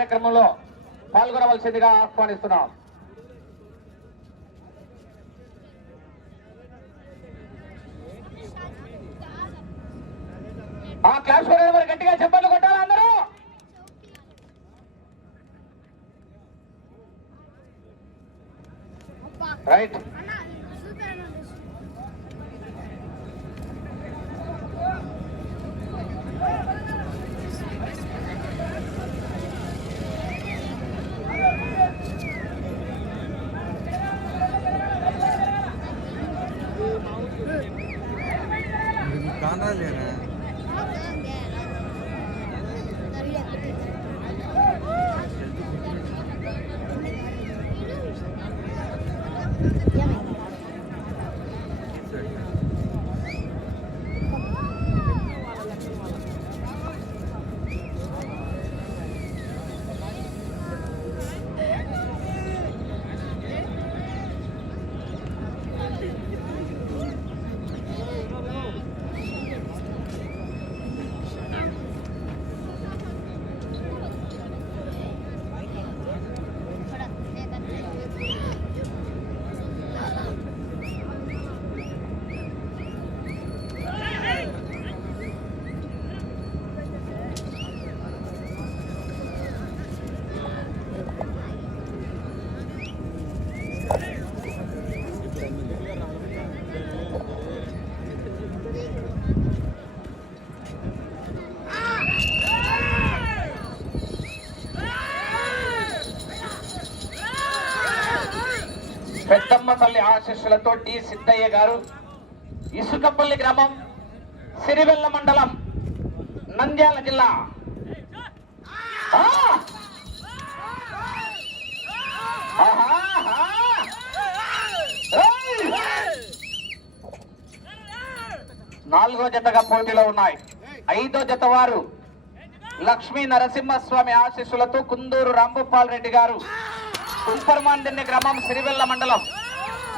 కార్యక్రమంలో పాల్గొనవలసిందిగా ఆహ్వానిస్తున్నాం. ఆ క్లాస్ మరి గట్టిగా చెప్పండి కొట్టాలి అందరూ. రైట్. పెద్దమ్మ తల్లి ఆశీస్సులతో టి. సిద్ధయ్య గారు ఇసుకపల్లి గ్రామం సిరివెల్ల మండలం నంద్యాల జిల్లా. నాలుగో జతగా పోటీలో ఉన్నాయి. ఐదో జత వారు లక్ష్మీ నరసింహస్వామి ఆశీస్సులతో కుందూరు రాంభూపాల్ రెడ్డి గారు. కుంపర్మాందిన్ని గ్రామం సిరివెల్ల మండలం.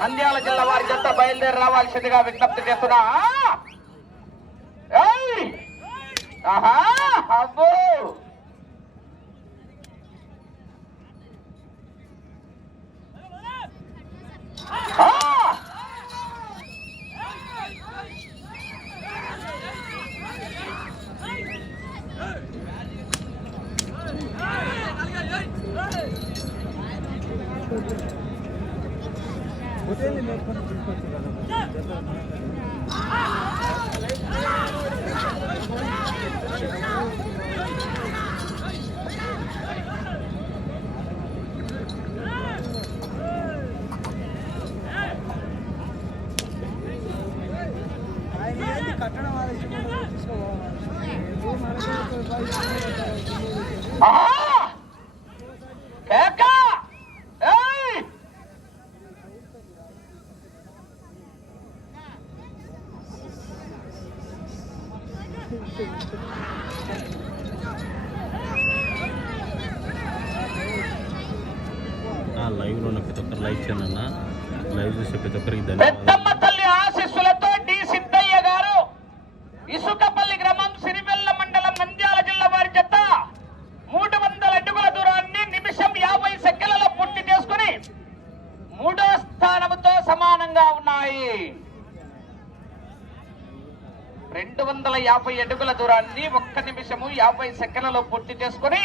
నంద్యాల జిల్లా వారి జత బయలుదేరి రావాల్సిందిగా విజ్ఞప్తి చేస్తున్నా. ఆహా! అబ్బో! లైవ్లో ఉన్న ప్రతి ఒక్కరు లైక్ చేయండి అన్న. లైవ్ చూసే ప్రతి ఒక్కరికి ధన్యవాదాలు పెద్దమ్మ తల్లి ఆశీస్సులతో డి సిద్ధయ్య గారు ఇసుకపల్లి గ్రామం సిరివెల్ల మండలం నంద్యాల జిల్లా వారి జత మూడు వందల అడుగుల దూరాన్ని నిమిషం యాభై సెకండ్లలో పూర్తి చేసుకుని మూడో స్థానముతో సమానంగా ఉన్నాయి రెండు వందల యాభై అడుగుల దూరాన్ని ఒక్క నిమిషము యాభై సెకండ్లలో పూర్తి చేసుకుని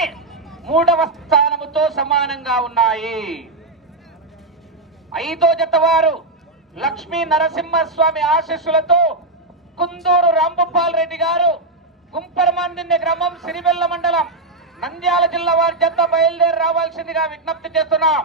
మూడవ స్థానముతో సమానంగా ఉన్నాయి. ఐదో జత వారు లక్ష్మీ నరసింహస్వామి ఆశీస్సులతో కుందూరు రాంభూపాల్ రెడ్డి గారు గుంపరమాందిన్య గ్రామం సిరివెల్ల మండలం నంద్యాల జిల్లా వారి జత బయలుదేరి రావాల్సిందిగా విజ్ఞప్తి చేస్తున్నాం.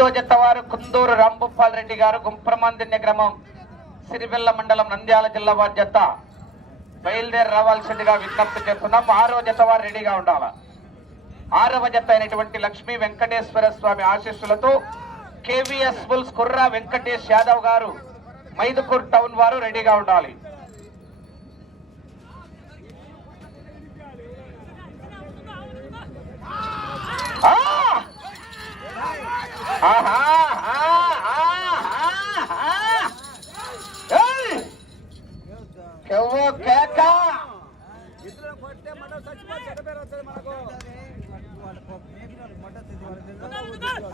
ఐదో జత వారు కుందూరు రాంభూపాల్ రెడ్డి గారు గుంప్రమాందిన్య గ్రామం సిరివెల్ల మండలం నంద్యాల జిల్లా వారి జత. బయలుదేరి రావాల్సిందిగా విజ్ఞప్తి చేస్తున్నాం. ఆరో జత వారు రెడీగా ఉండాల? ఆరవ జత అయినటువంటి లక్ష్మీ వెంకటేశ్వర స్వామి ఆశీస్సులతో KVS bulls Kurra Venkatesh Yadav garu Mydukur town వారు రెడీగా ఉండాలి ఆ! ఆహా! ఆ! ఆ! ఆ! ఆ! ఏయ్! కెవ్వు కేక ఇద్దరు కొట్టే మన చచ్చిపోయి చెడ్డ పేరు వస్తుంది మనకు వాళ్ళ మేపిన మడ్డ వస్తుంది వాళ్ళ నిజంగా ఉద్యోగాలు.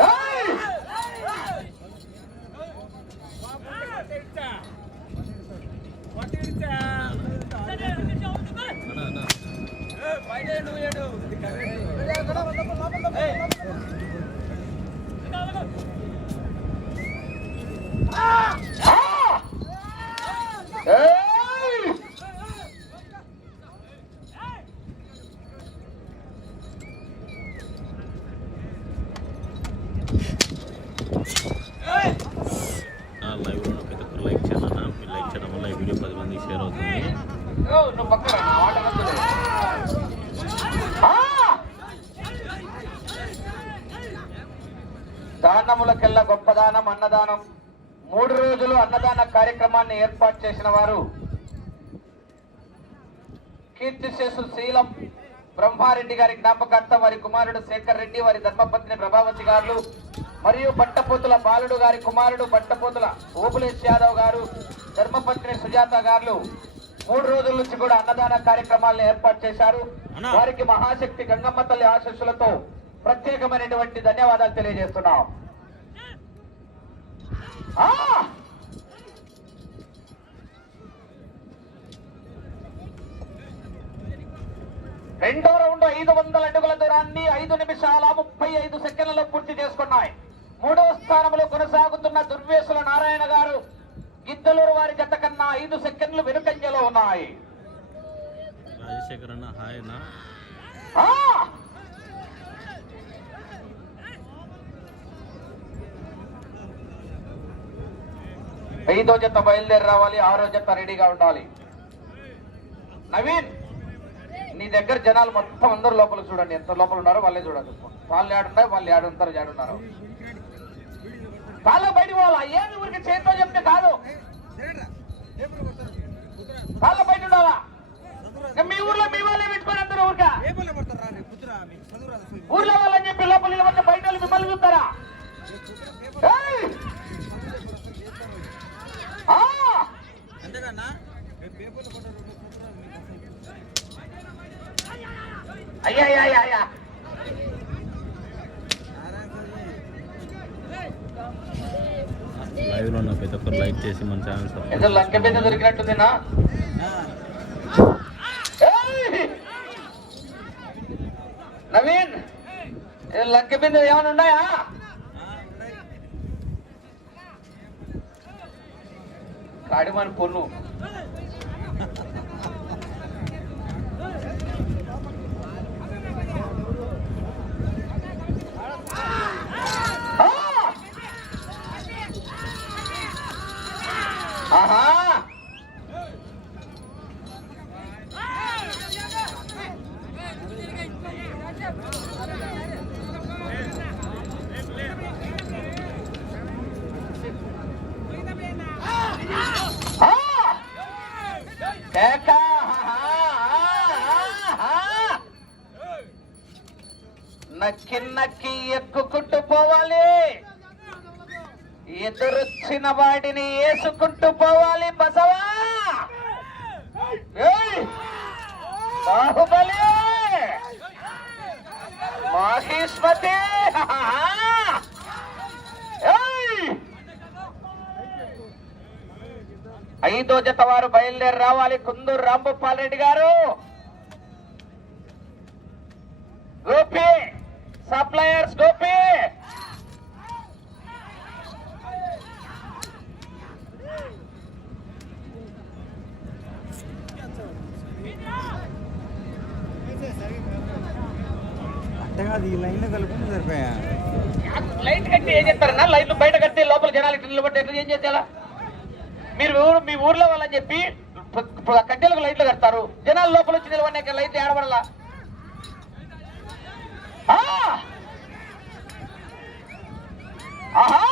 ఏయ్! అన్నా అన్నా ఆ! ఏయ్! ఆ లైవ్లో ఉన్న ప్రతి ఒక్కరు లైక్ చేయండి మీరు లైక్ చేయడం వల్ల ఈ వీడియో పది మందికి షేర్ అవుతుంది. దానములకెల్లా గొప్పదానం అన్నదానం. మూడు రోజులు అన్నదాన కార్యక్రమాన్ని ఏర్పాటు చేసిన వారు కీర్తిశేషులు శీలం బ్రహ్మారెడ్డి గారి జ్ఞాపకార్థం వారి కుమారుడు శేఖర్ రెడ్డి వారి ధర్మపత్ని ప్రభావతి గారు మరియు బట్టపోతుల బాలుడు గారి కుమారుడు బట్టపోతుల ఓబులేష్ యాదవ్ గారు ధర్మపత్ని సుజాత గారు మూడు రోజుల నుంచి కూడా అన్నదాన కార్యక్రమాలను ఏర్పాటు చేశారు. వారికి మహాశక్తి గంగమ్మ తల్లి ఆశీస్సులతో ప్రత్యేకమైనటువంటి ధన్యవాదాలు తెలియజేస్తున్నాం. రెండో రౌండ్ ఐదు వందల అడుగుల దూరాన్ని ఐదు నిమిషాల ముప్పై ఐదు సెకండ్లలో పూర్తి చేసుకున్నాయి. మూడవ స్థానంలో కొనసాగుతున్న దుర్వేసుల నారాయణ గారు గిద్దలూరు వారి జత కన్నా ఐదు సెకండ్లు వెనుకంజలో ఉన్నాయి. రాజశేఖర్ అన్న హాయ్! ఐదో జత బయలుదేరి రావాలి ఆరో జత రెడీగా ఉండాలి. నవీన్ నీ దగ్గర జనాలు మొత్తం అందరు లోపల చూడండి. ఎంత లోపల ఉన్నారో వాళ్ళే చూడండి వాళ్ళు ఏడున్నాయి వాళ్ళు ఏడుంటారు ఏడున్నారు కాళ్ళ బయట పోవాలా? ఏమి ఊరికి చేతితో చెప్తే కాదు. కాళ్ళ బయట ఉండాలా? మీ ఊర్లో మీ వాళ్ళే పెట్టుకొని అందరు ఊరికా. ఊర్లో వాళ్ళని చెప్పి లోపల నిలబడితే బయట వాళ్ళు మిమ్మల్ని చూస్తారా? రే, అయ్యా లైవ్లో ఉన్న ప్రతి ఒక్కరు లైక్ చేసి మన ఛానల్ సబ్స్క్రైబ్ లంక మీద దొరికినట్టుందినా! నవీన్ లంక మీద ఏమైనా ఉన్నాయా? కాడిమని పొన్ను. ఉన్న వాటిని వేసుకుంటూ పోవాలి బసవా! ఐదో జత వారు బయలుదేరి రావాలి. కుందూరు రాంభూపాల్ రెడ్డి గారు! కట్టెలకు లైట్లు కడతారు. జనాలు లోపల వచ్చి నిలబడినాక లైట్లు ఏడబడలా? ఆహా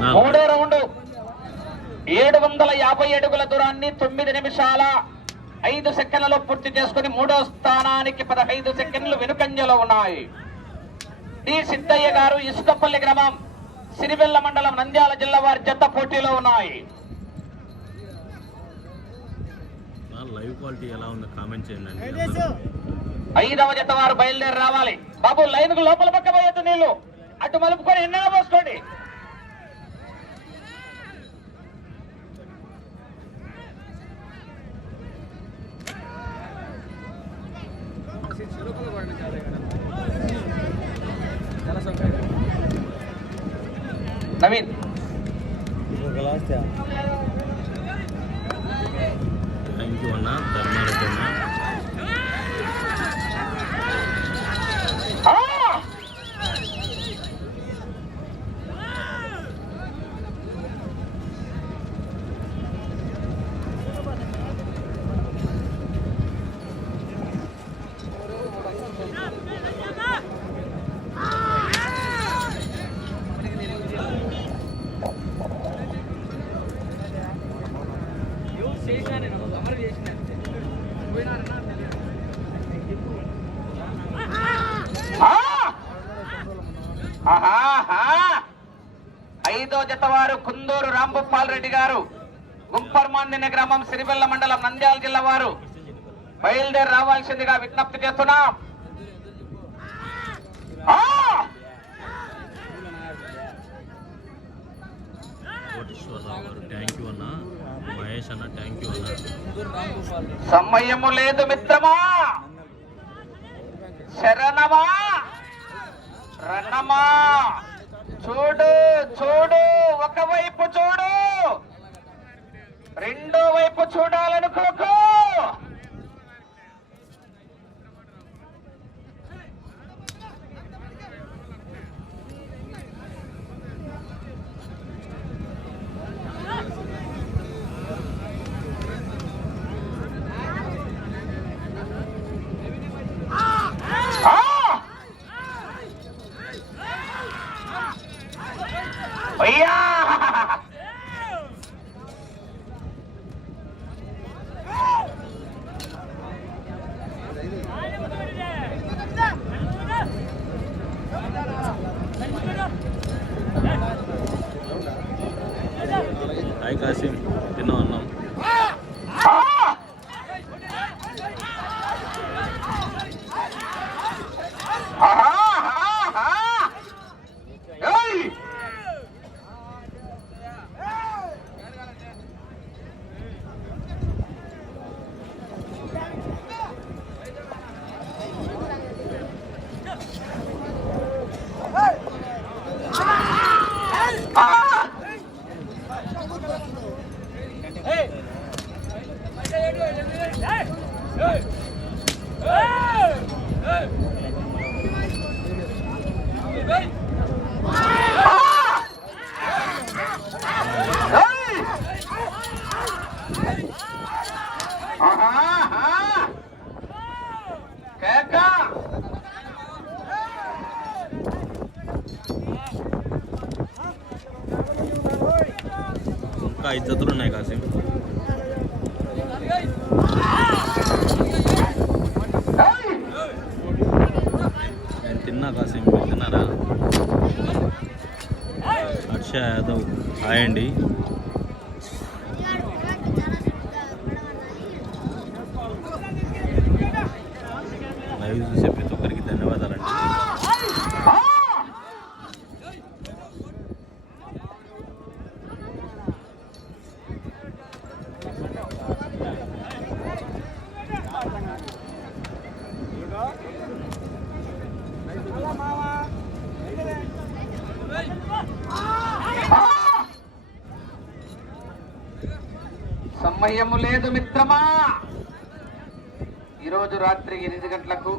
నాలుగు మూడో రౌండ్ ఏడు వందల యాభై అడుగుల దూరాన్ని తొమ్మిది నిమిషాల ఐదు సెకండ్లలో పూర్తి చేసుకుని మూడో స్థానానికి పదహైదు సెకండ్లు వెనుకంజలో ఉన్నాయి. డి. సిద్ధయ్య గారు ఇసుకపల్లి గ్రామం సిరివెల్ల మండలం నంద్యాల జిల్లా వారి జత పోటీలో ఉన్నాయి. నా లైవ్ క్వాలిటీ ఎలా ఉందో కామెంట్ చేయండి అండి. అందరూ. ఐదవ జత వారు బయలుదేరి రావాలి. బాబు లైన్కు లోపల పక్క పోయొద్దు నీళ్ళు అటు మలుపుకొని ఎన్నో పోసుకోండి నవీన్ ఒక లాస్ట్ థ్యాంక్ యూ అన్న ధర్మారెడ్డి అన్న ఆ! ఆ! ఆహాహా! ఐదో జత వారు కుందూరు రాంభూపాల్ రెడ్డి గారు గుంపర్మాండిన గ్రామం సిరివెల్ల మండలం నంద్యాల జిల్లా వారు. బయలుదేరి రావాల్సిందిగా విజ్ఞప్తి చేస్తున్నాం. సమయము లేదు మిత్రమా. శరణమా. రణమా. చూడు చూడు ఒకవైపు చూడు. రెండో వైపు చూడాలనుకోకు లైవ్ చూసే ప్రతి ఒక్కరికి ధన్యవాదాలండి. సమయము లేదు మిత్రమా? ఈరోజు రాత్రి ఎనిమిది గంటలకు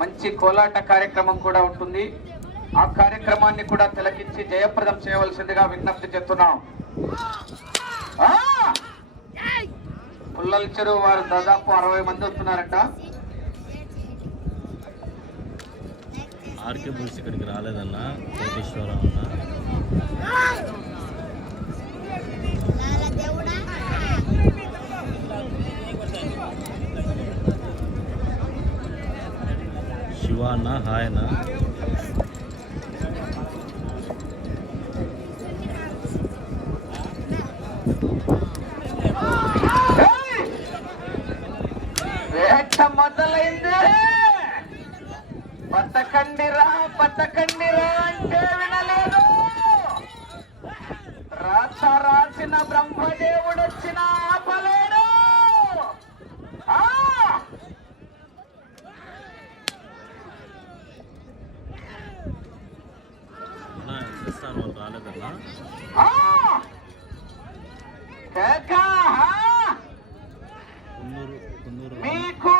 మంచి కోలాట కార్యక్రమం కూడా ఉంటుంది. ఆ కార్యక్రమాన్ని కూడా తిలకించి జయప్రదం చేయవలసిందిగా విజ్ఞప్తి చేస్తున్నాం! పుల్లల చెరువు వారు దాదాపు అరవై మంది వస్తున్నారట. ఆర్కే బుల్స్ ఇక్కడికి రాలేదన్న కోటేశ్వరం అన్న. శివ అన్న హాయ్ అన్న మొదలైంది. బతకండిరా బతకండిరా అంటే వినలేదు రాత రాసిన బ్రహ్మదేవుడు వచ్చిన ఆపలేడు ఆ! అన్న ఎస్ఎస్ఆర్ వాళ్ళు రాలేదన్నా ఆ! కేకా, ఆ! కుందూరు కుందూరు మీకు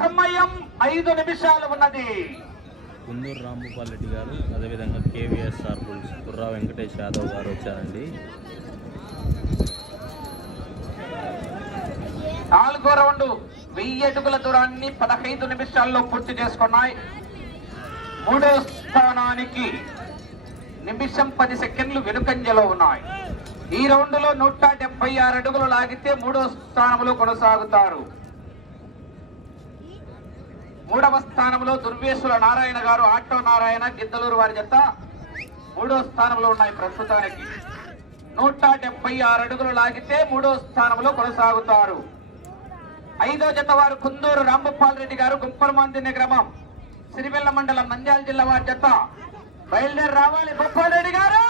సమయం ఐదు నిమిషాలు ఉన్నది. కుందూరు రాంభూపాల్ రెడ్డి గారు అదేవిధంగా కేవీఎస్ఆర్ బుల్స్ కుర్రా వెంకటేష్ యాదవ్ గారు వచ్చారండి. నాలుగో రౌండ్ వెయ్యి అడుగుల దూరాన్ని పదహైదు నిమిషాల్లో పూర్తి చేసుకున్నాయి. మూడో స్థానానికి నిమిషం పది సెకండ్లు వెనుకంజలో ఉన్నాయి. ఈ రౌండ్లో నూట డెబ్బై ఆరు అడుగులు లాగితే మూడో స్థానంలో కొనసాగుతారు. మూడవ స్థానంలో దుర్వేశుల నారాయణ గారు ఆటో నారాయణ గిద్దలూరు వారి జత మూడో స్థానంలో ఉన్నాయి ప్రస్తుతానికి. నూట డెబ్బై ఆరు అడుగులు లాగితే మూడో స్థానంలో కొనసాగుతారు. ఐదో జత వారు కుందూరు రాంభూపాల్ రెడ్డి గారు గుంపలమందిని గ్రామం. సిరివెల్ల మండలం నంద్యాల జిల్లా వారి జత. బయలుదేరి రావాలి గోపాల్ రెడ్డి గారు!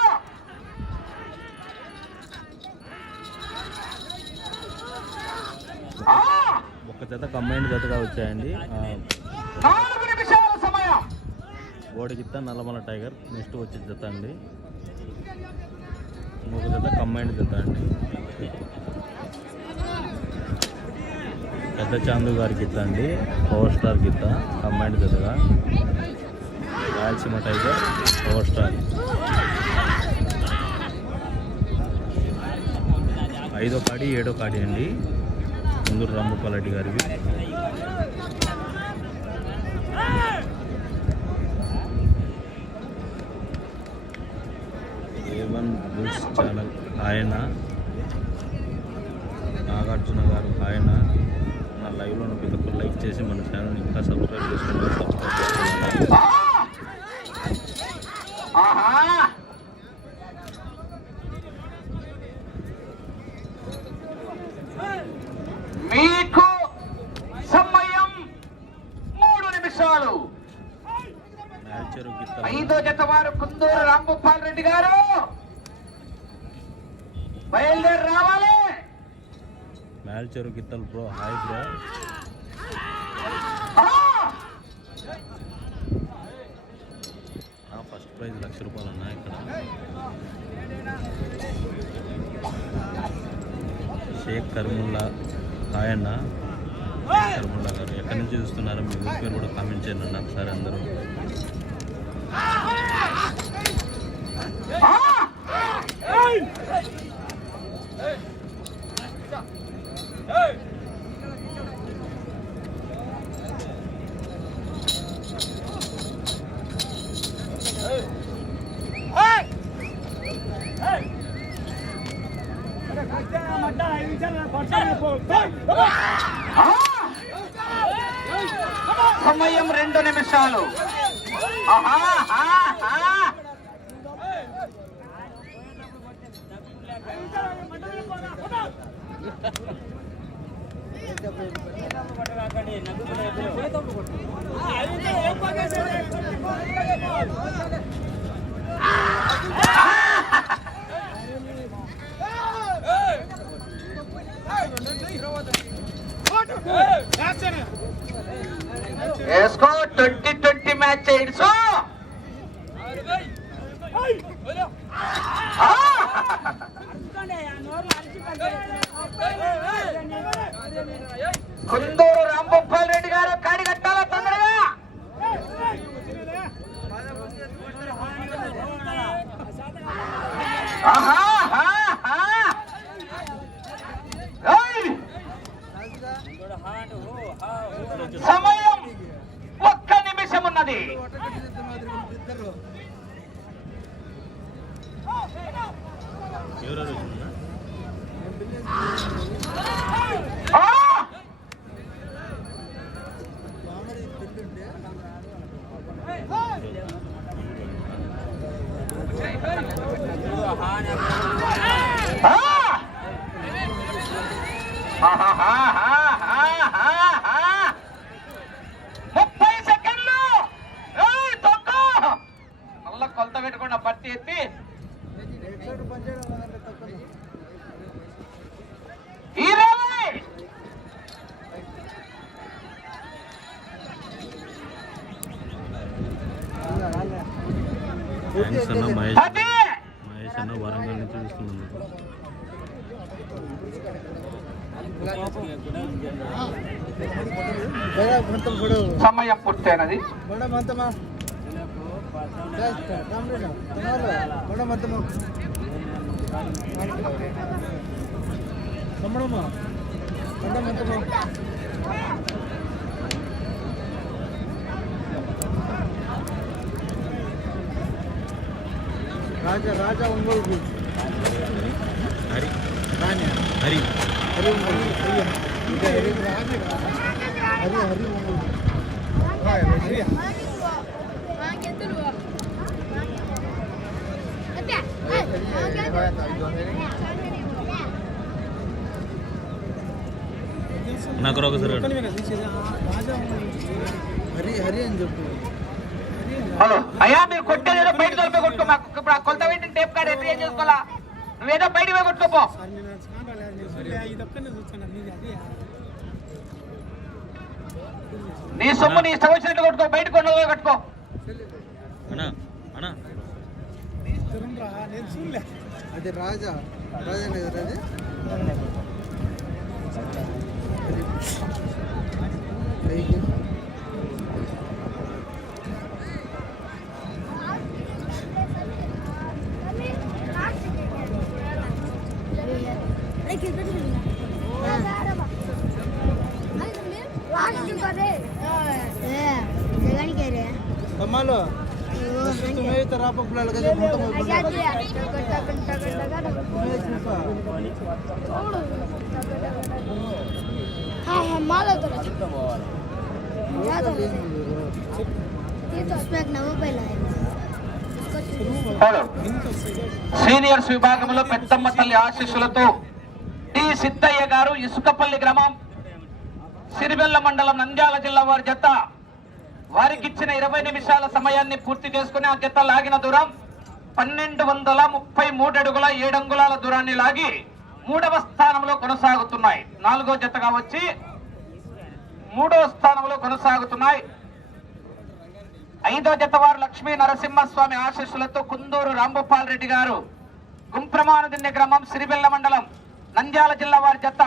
ఒక జత కంబైన్డ్ జతగా వచ్చాయండి. ఓడిగిత్త నల్లమల టైగర్ నెక్స్ట్ వచ్చే జత అండి. ఇంకొక జత కంబైన్డ్ జత అండి. పెద్ద చాందు గారి గిత్త అండి. పవర్ స్టార్ గిత్త కంబైన్డ్ జతగా. రాయలసీమ టైగర్ పవర్ స్టార్ ఐదో కాడి ఏడో కాడి అండి. ముందూరు రాంభూపాలరెడ్డి గారివి. ఏవన్ బుల్స్ ఛానల్ ఆయన. నాగార్జున గారు ఆయన. నా లైవ్లో ప్రతి ఒక్కరు లైక్ చేసి మన ఛానల్ ఇంకా సబ్స్క్రైబ్ చేసుకుంటారు సబ్స్క్రైబ్ చేసుకోండి ఆ! ఆహా మీకు సమయం మూడు నిమిషాలు మ్యాచ్ ఐదో జత వారు కుందూరు రాంభూపాల్ రెడ్డి గారు! బయలుదేరి రావాలి! గిత్తలు bro hi bro. First prize lakh రూపాయలు అన్నా ఇక్కడ. షేక్ కర్ముల్లా హాయ్ అన్న. కర్ముల్లా గారు ఎక్కడి నుంచి చూస్తున్నారో? మీ పేరు కూడా కామెంట్ చేయండి అన్న ఒకసారి అందరూ! సమయం రెండు నిమిషాలు. ఆహా, వేసుకో ట్వంటీ ట్వంటీ మ్యాచ్ చేయండి ha ha ha. మొత్తము రాజా రాజా ఒంగోలు హరి రాణి హరి హరి ఒంగోలు అయ్యా ఇంకా హరి రాణి హరి హరి ఒంగోలు హరి నాకు ఒకసారి హరి హరి అని చెప్పు హలో. అయ్యా మీరు కొట్టేదేదో బయట దొరికే కొట్టుకో మాకు. ఇప్పుడు ఆ కొలత పెట్టిన టేప్ కార్డ్ ఎంట్రీ ఏం చేసుకోవాలా? నువ్వేదో బయట పోయి కొట్టుకోపో నీ సొమ్ము నీ ఇష్టం వచ్చినట్టు కొట్టుకో బయట కొండ పోయి కట్టుకో. అన్నా అన్నా. అది రాజా రాజా వెయ్యి. సీనియర్స్ విభాగంలో పెద్దమ్మ తల్లి ఆశీస్సులతో టి. సిద్ధయ్య గారు ఇసుకపల్లి గ్రామం సిరిబెల్ల మండలం నంద్యాల జిల్లా వారి జత. వారికి ఇచ్చిన ఇరవై నిమిషాల సమయాన్ని పూర్తి చేసుకుని ఆ జత లాగిన దూరం పన్నెండు వందల ముప్పై మూడు అడుగుల ఏడు అంగుళాల దూరాన్ని లాగి మూడవ స్థానంలో కొనసాగుతున్నాయి. నాలుగో జతగా వచ్చి మూడో స్థానంలో కొనసాగుతున్నాయి. ఐదో జతవారు లక్ష్మీ నరసింహస్వామి ఆశీస్సులతో కుందూరు రాంభూపాల్ రెడ్డి గారు గుంప్రమానుదిన్నె గ్రామం సిరిబెల్ల మండలం నంద్యాల జిల్లా వారి జత.